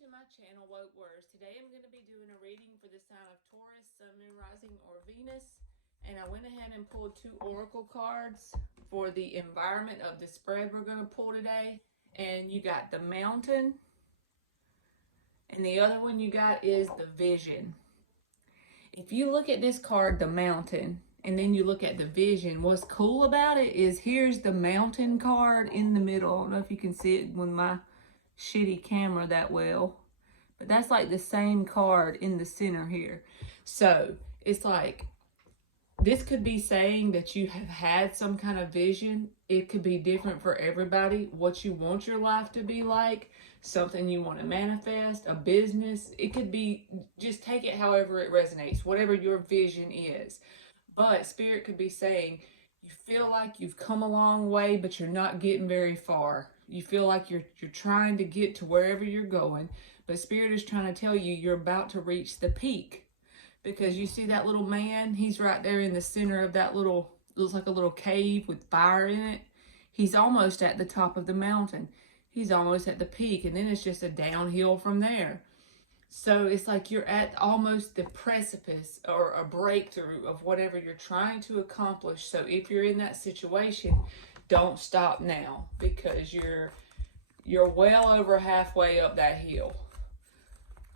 to my channel, Woke Words. Today I'm going to be doing a reading for the sign of Taurus, Sun, Moon, Rising, or Venus. And I went ahead and pulled two oracle cards for the environment of the spread we're going to pull today. And you got the Mountain, and the other one you got is the Vision. If you look at this card, the Mountain, and then you look at the Vision, what's cool about it is here's the Mountain card in the middle. I don't know if you can see it with my shitty camera that well, but that's like the same card in the center here. So it's like this could be saying that you have had some kind of vision. It could be different for everybody, what you want your life to be like, something you want to manifest, a business. It could be, just take it however it resonates, whatever your vision is. But Spirit could be saying you feel like you've come a long way, but you're not getting very far. You feel like you're trying to get to wherever you're going, but Spirit is trying to tell you you're about to reach the peak. Because you see that little man, he's right there in the center of that little, looks like a little cave with fire in it. He's almost at the top of the mountain. He's almost at the peak, and then it's just a downhill from there. So it's like you're at almost the precipice or a breakthrough of whatever you're trying to accomplish. So if you're in that situation, don't stop now, because you're well over halfway up that hill.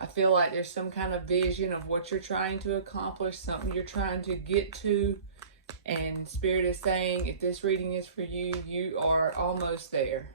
I feel like there's some kind of vision of what you're trying to accomplish, something you're trying to get to. And Spirit is saying, if this reading is for you, you are almost there.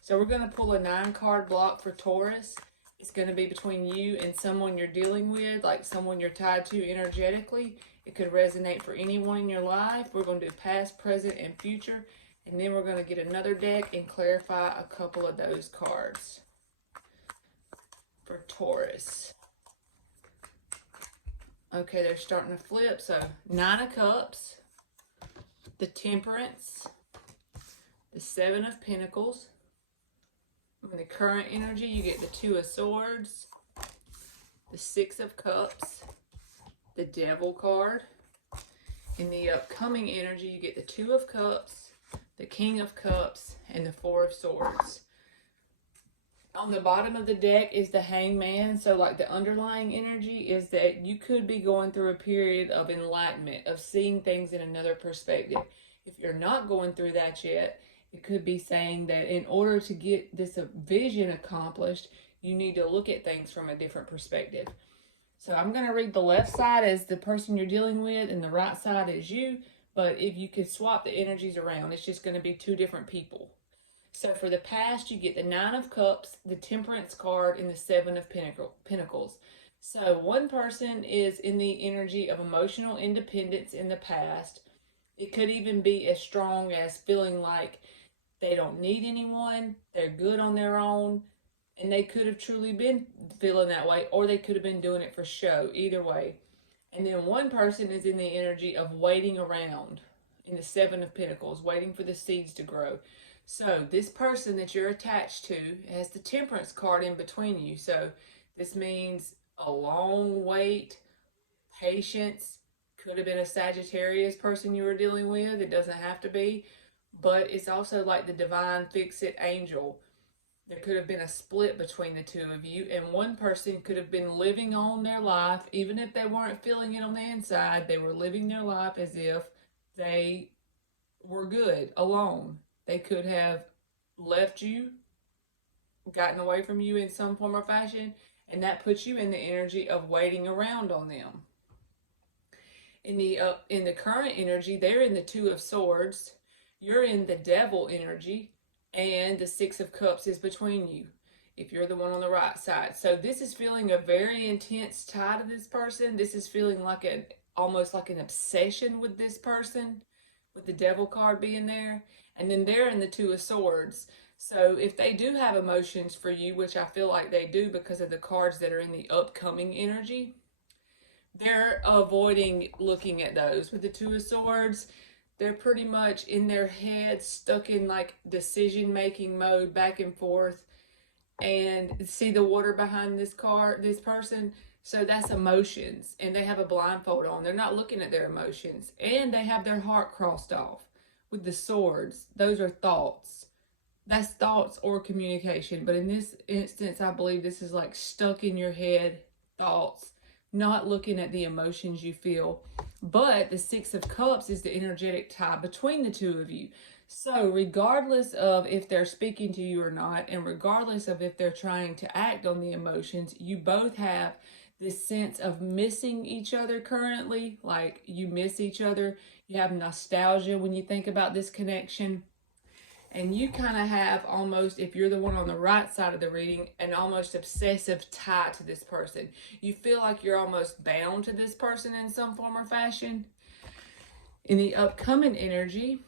So we're going to pull a 9-card block for Taurus. It's going to be between you and someone you're dealing with, like someone you're tied to energetically. It could resonate for anyone in your life. We're going to do past, present, and future. And then we're going to get another deck and clarify a couple of those cards for Taurus. Okay, they're starting to flip. So 9 of Cups, the Temperance, the 7 of Pentacles. In the current energy, you get the 2 of Swords, the 6 of Cups, the Devil card. In the upcoming energy, you get the 2 of Cups, the King of Cups, and the 4 of Swords. On the bottom of the deck is the Hangman. So like the underlying energy is that you could be going through a period of enlightenment, of seeing things in another perspective. If you're not going through that yet, it could be saying that in order to get this vision accomplished, you need to look at things from a different perspective. So I'm going to read the left side as the person you're dealing with and the right side as you. But if you could swap the energies around, it's just going to be 2 different people. So for the past, you get the 9 of Cups, the Temperance card, and the 7 of Pentacles. So one person is in the energy of emotional independence in the past. It could even be as strong as feeling like they don't need anyone, they're good on their own, and they could have truly been feeling that way, or they could have been doing it for show, either way. And then one person is in the energy of waiting around in the 7 of Pentacles, waiting for the seeds to grow. So this person that you're attached to has the Temperance card in between you. So this means a long wait, patience. Could have been a Sagittarius person you were dealing with. It doesn't have to be. But it's also like the divine fix-it angel. There could have been a split between the 2 of you. And one person could have been living on their life. Even if they weren't feeling it on the inside, they were living their life as if they were good, alone. They could have left you, gotten away from you in some form or fashion, and that puts you in the energy of waiting around on them. In the current energy, they're in the 2 of Swords. You're in the Devil energy, and the 6 of Cups is between you, if you're the one on the right side. So this is feeling a very intense tie to this person. This is feeling like almost like an obsession with this person, with the Devil card being there. And then they're in the 2 of Swords. So if they do have emotions for you, which I feel like they do because of the cards that are in the upcoming energy, they're avoiding looking at those. With the 2 of Swords, they're pretty much in their head, stuck in like decision-making mode, back and forth. And see the water behind this person? So that's emotions. And they have a blindfold on. They're not looking at their emotions. And they have their heart crossed off. With the Swords, those are thoughts. That's thoughts or communication. But in this instance, I believe this is like stuck in your head thoughts, not looking at the emotions you feel. But the Six of Cups is the energetic tie between the two of you. So, regardless of if they're speaking to you or not, and regardless of if they're trying to act on the emotions, you both have this sense of missing each other currently. Like you miss each other. You have nostalgia when you think about this connection. And you kind of have almost, if you're the one on the right side of the reading, an almost obsessive tie to this person. You feel like you're almost bound to this person in some form or fashion. In the upcoming energy,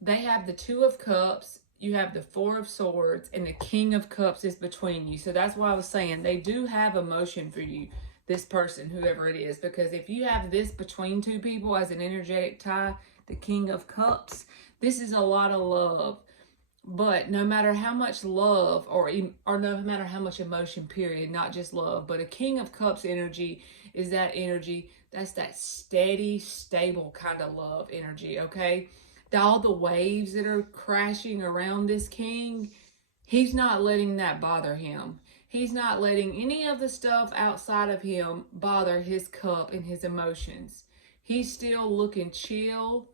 they have the Two of Cups, you have the Four of Swords, and the King of Cups is between you. So that's why I was saying they do have emotion for you, this person, whoever it is. Because if you have this between two people as an energetic tie, the King of Cups, this is a lot of love. But no matter how much love or no matter how much emotion, period, not just love, but a King of Cups energy is that energy that's that steady, stable kind of love energy, okay? All the waves that are crashing around this king, he's not letting that bother him. He's not letting any of the stuff outside of him bother his cup and his emotions. He's still looking chill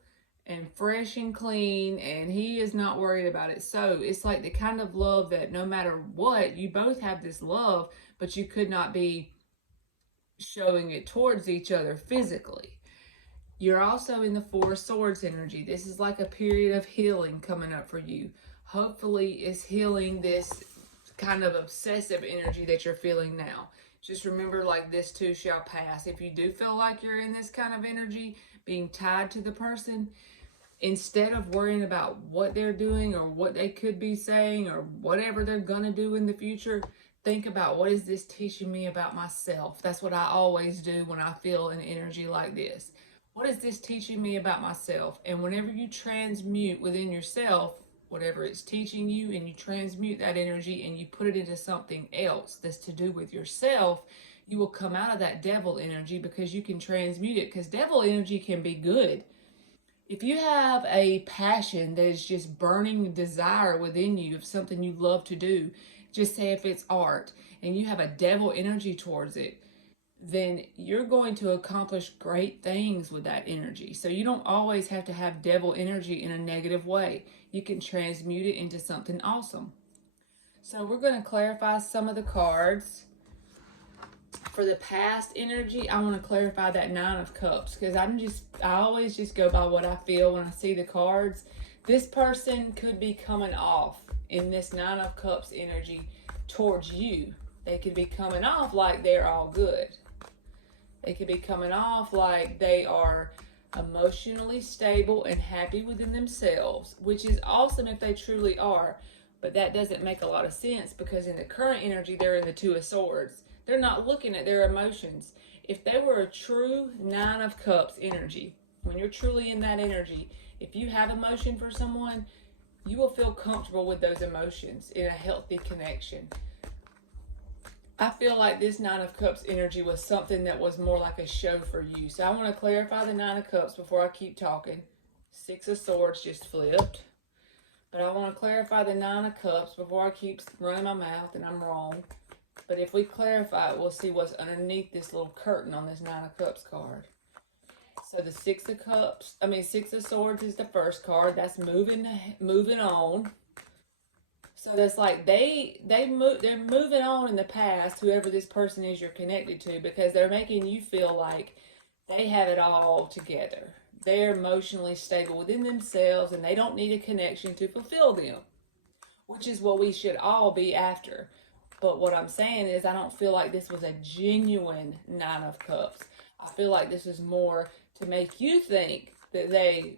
and fresh and clean, and he is not worried about it. So it's like the kind of love that no matter what, you both have this love, but you could not be showing it towards each other physically. You're also in the Four of Swords energy. This is like a period of healing coming up for you. Hopefully it's healing this kind of obsessive energy that you're feeling now. Just remember, like, this too shall pass. If you do feel like you're in this kind of energy, being tied to the person, instead of worrying about what they're doing or what they could be saying or whatever they're going to do in the future, think about, what is this teaching me about myself? That's what I always do when I feel an energy like this. What is this teaching me about myself? And whenever you transmute within yourself whatever it's teaching you, and you transmute that energy and you put it into something else that's to do with yourself, you will come out of that devil energy because you can transmute it. Because devil energy can be good. If you have a passion that is just burning desire within you of something you love to do, just say if it's art, and you have a devil energy towards it, then you're going to accomplish great things with that energy. So you don't always have to have devil energy in a negative way. You can transmute it into something awesome. So we're going to clarify some of the cards. For the past energy, I want to clarify that Nine of Cups, because I always just go by what I feel when I see the cards. This person could be coming off in this Nine of Cups energy towards you. They could be coming off like they're all good. They could be coming off like they are emotionally stable and happy within themselves, which is awesome if they truly are. But that doesn't make a lot of sense, because in the current energy, they're in the Two of Swords. They're not looking at their emotions. If they were a true Nine of Cups energy, when you're truly in that energy, if you have emotion for someone, you will feel comfortable with those emotions in a healthy connection. I feel like this Nine of Cups energy was something that was more like a show for you. So I want to clarify the Nine of Cups before I keep talking. Six of Swords just flipped. But I want to clarify the Nine of Cups before I keep running my mouth and I'm wrong. But if we clarify it, we'll see what's underneath this little curtain on this Nine of Cups card. So the Six of Swords is the first card. That's moving on. So that's like they're moving on in the past, whoever this person is you're connected to, because they're making you feel like they have it all together. They're emotionally stable within themselves and they don't need a connection to fulfill them, which is what we should all be after. But what I'm saying is, I don't feel like this was a genuine Nine of Cups. I feel like this is more to make you think that they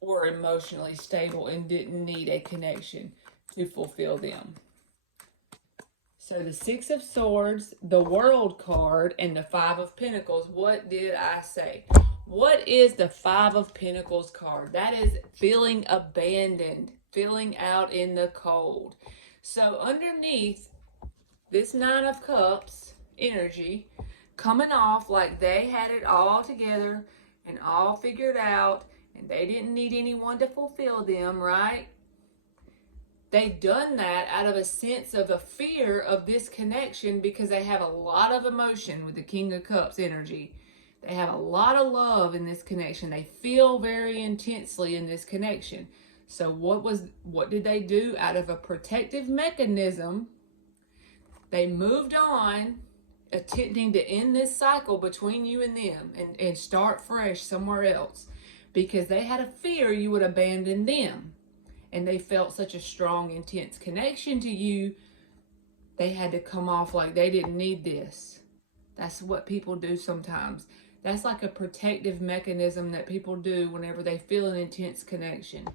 were emotionally stable and didn't need a connection to fulfill them. So the Six of Swords, the World card, and the Five of Pentacles. What did I say? What is the Five of Pentacles card? That is feeling abandoned, feeling out in the cold. So underneath this Nine of Cups energy, coming off like they had it all together and all figured out, and they didn't need anyone to fulfill them, right? they done that out of a sense of a fear of this connection because they have a lot of emotion with the King of Cups energy. They have a lot of love in this connection. They feel very intensely in this connection. So what did they do out of a protective mechanism? They moved on, attempting to end this cycle between you and them and start fresh somewhere else because they had a fear you would abandon them. And they felt such a strong, intense connection to you, they had to come off like they didn't need this. That's what people do sometimes. That's like a protective mechanism that people do whenever they feel an intense connection.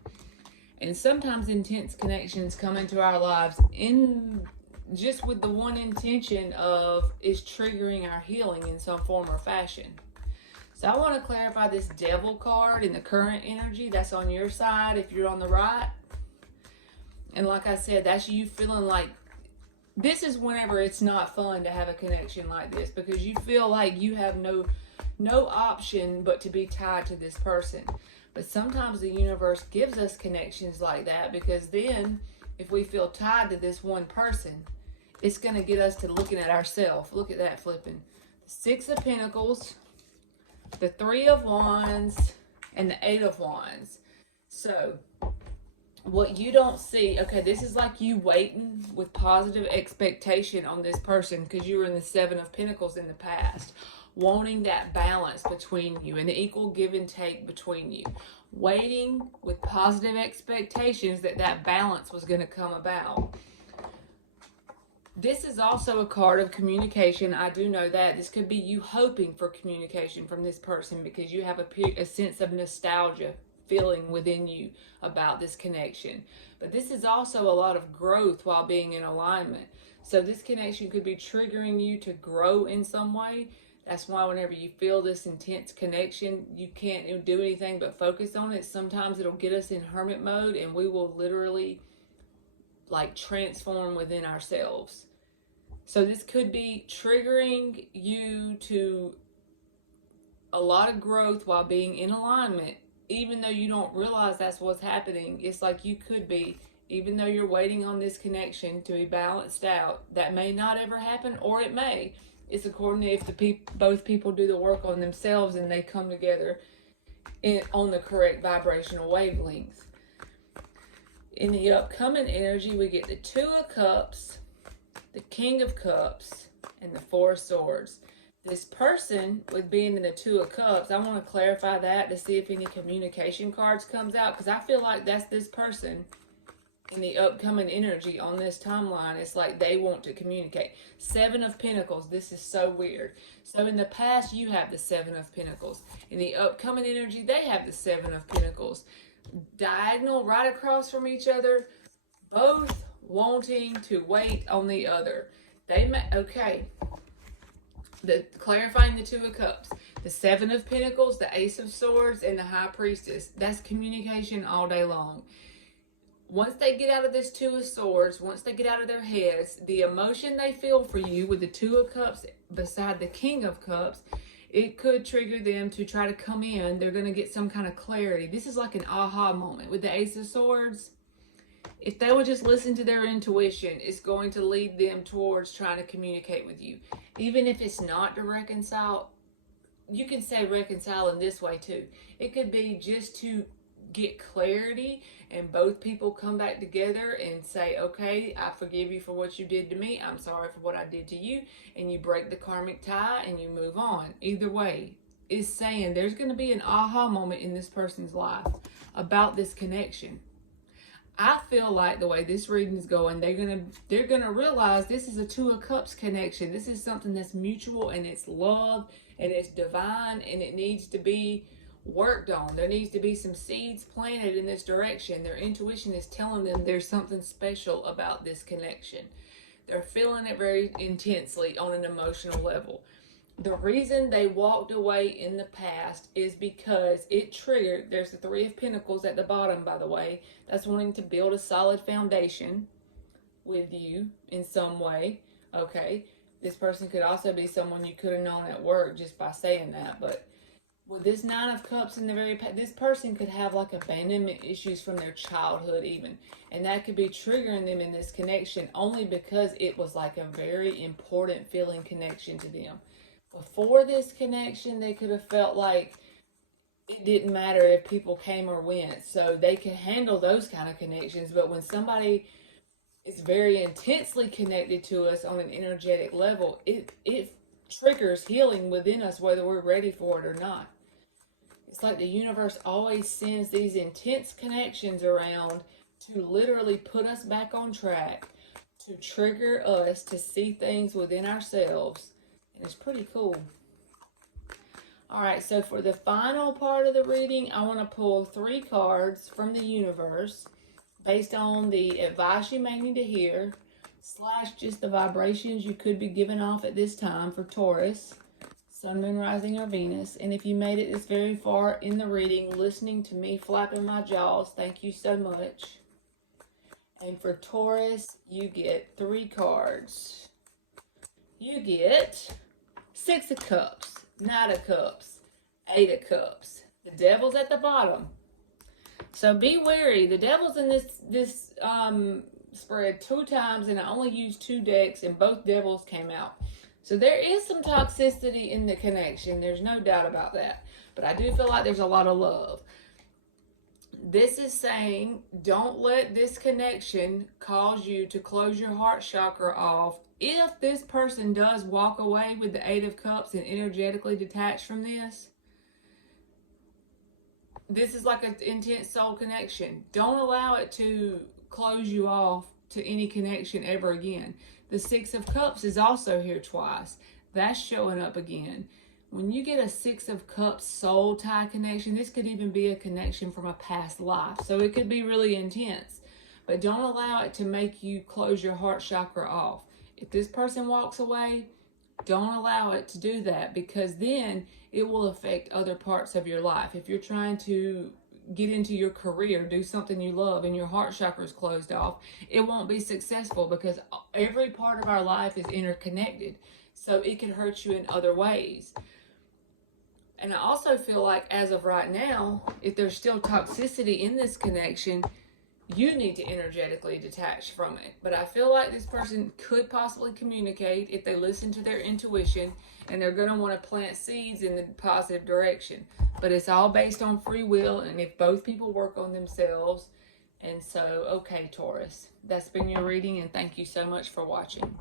And sometimes intense connections come into our lives in just with the one intention of is triggering our healing in some form or fashion. So I want to clarify this Devil card in the current energy. That's on your side if you're on the right. And like I said, that's you feeling like this is whenever it's not fun to have a connection like this because you feel like you have no option but to be tied to this person. But sometimes the universe gives us connections like that because then if we feel tied to this one person, it's going to get us to looking at ourselves. Look at that flipping. The Six of Pentacles, the Three of Wands, and the Eight of Wands. So what you don't see, okay, this is like you waiting with positive expectation on this person because you were in the Seven of Pentacles in the past, wanting that balance between you and the equal give and take between you, waiting with positive expectations that balance was going to come about. This is also a card of communication. I do know that. This could be you hoping for communication from this person because you have a sense of nostalgia feeling within you about this connection. But this is also a lot of growth while being in alignment. So this connection could be triggering you to grow in some way. That's why whenever you feel this intense connection, you can't do anything but focus on it. Sometimes it'll get us in hermit mode and we will literally like transform within ourselves. So this could be triggering you to a lot of growth while being in alignment. Even though you don't realize that's what's happening, it's like you could be, even though you're waiting on this connection to be balanced out, that may not ever happen, or it may. It's according to if both people do the work on themselves and they come together on the correct vibrational wavelength. In the upcoming energy, we get the Two of Cups, the King of Cups, and the Four of Swords. This person, with being in the Two of Cups, I want to clarify that to see if any communication cards comes out, because I feel like that's this person in the upcoming energy on this timeline. It's like they want to communicate. Seven of Pentacles. This is so weird. So in the past, you have the Seven of Pentacles. In the upcoming energy, they have the Seven of Pentacles. Diagonal right across from each other, both wanting to wait on the other. Okay. Clarifying the Two of Cups, the Seven of Pentacles, the Ace of Swords, and the High Priestess. That's communication all day long. Once they get out of this Two of Swords, once they get out of their heads, the emotion they feel for you with the Two of Cups beside the King of Cups, it could trigger them to try to come in. They're going to get some kind of clarity. This is like an aha moment. With the Ace of Swords, if they would just listen to their intuition, it's going to lead them towards trying to communicate with you. Even if it's not to reconcile, you can say reconcile in this way too. It could be just to get clarity and both people come back together and say, okay, I forgive you for what you did to me. I'm sorry for what I did to you. And you break the karmic tie and you move on. Either way, it's saying there's going to be an aha moment in this person's life about this connection. I feel like the way this reading is going, they're gonna realize this is a Two of Cups connection. This is something that's mutual and it's love and it's divine and it needs to be worked on. There needs to be some seeds planted in this direction. Their intuition is telling them there's something special about this connection. They're feeling it very intensely on an emotional level. The reason they walked away in the past is because it triggered, there's the Three of Pentacles at the bottom, by the way. That's wanting to build a solid foundation with you in some way. Okay. This person could also be someone you could have known at work just by saying that. But With this Nine of Cups in the this person could have like abandonment issues from their childhood even. And that could be triggering them in this connection only because it was like a very important feeling connection to them. Before this connection, they could have felt like it didn't matter if people came or went. So they can handle those kind of connections. But when somebody is very intensely connected to us on an energetic level, it triggers healing within us whether we're ready for it or not. It's like the universe always sends these intense connections around to literally put us back on track, to trigger us to see things within ourselves. And it's pretty cool. All right, so for the final part of the reading, I want to pull 3 cards from the universe based on the advice you may need to hear, / just the vibrations you could be giving off at this time for Taurus, Sun, Moon, Rising, or Venus. And if you made it this very far in the reading, listening to me flapping my jaws, thank you so much. And for Taurus, you get 3 cards. You get 6 of Cups, Knight of Cups, 8 of Cups. The Devil's at the bottom. So be wary. The Devil's in this spread 2 times, and I only used 2 decks, and both Devils came out. So there is some toxicity in the connection. There's no doubt about that. But I do feel like there's a lot of love. This is saying don't let this connection cause you to close your heart chakra off. If this person does walk away with the 8 of Cups and energetically detach from this, this is like an intense soul connection. Don't allow it to close you off to any connection ever again. The 6 of Cups is also here twice. That's showing up again. When you get a 6 of Cups soul tie connection, this could even be a connection from a past life. So it could be really intense. But don't allow it to make you close your heart chakra off. If this person walks away, don't allow it to do that, because then it will affect other parts of your life. If you're trying to get into your career, do something you love, and your heart chakra is closed off, it won't be successful, because every part of our life is interconnected. So it can hurt you in other ways. And I also feel like as of right now, if there's still toxicity in this connection, you need to energetically detach from it. But I feel like this person could possibly communicate if they listen to their intuition, and they're going to want to plant seeds in the positive direction. But it's all based on free will, and if both people work on themselves. And so, okay, Taurus, that's been your reading, and thank you so much for watching.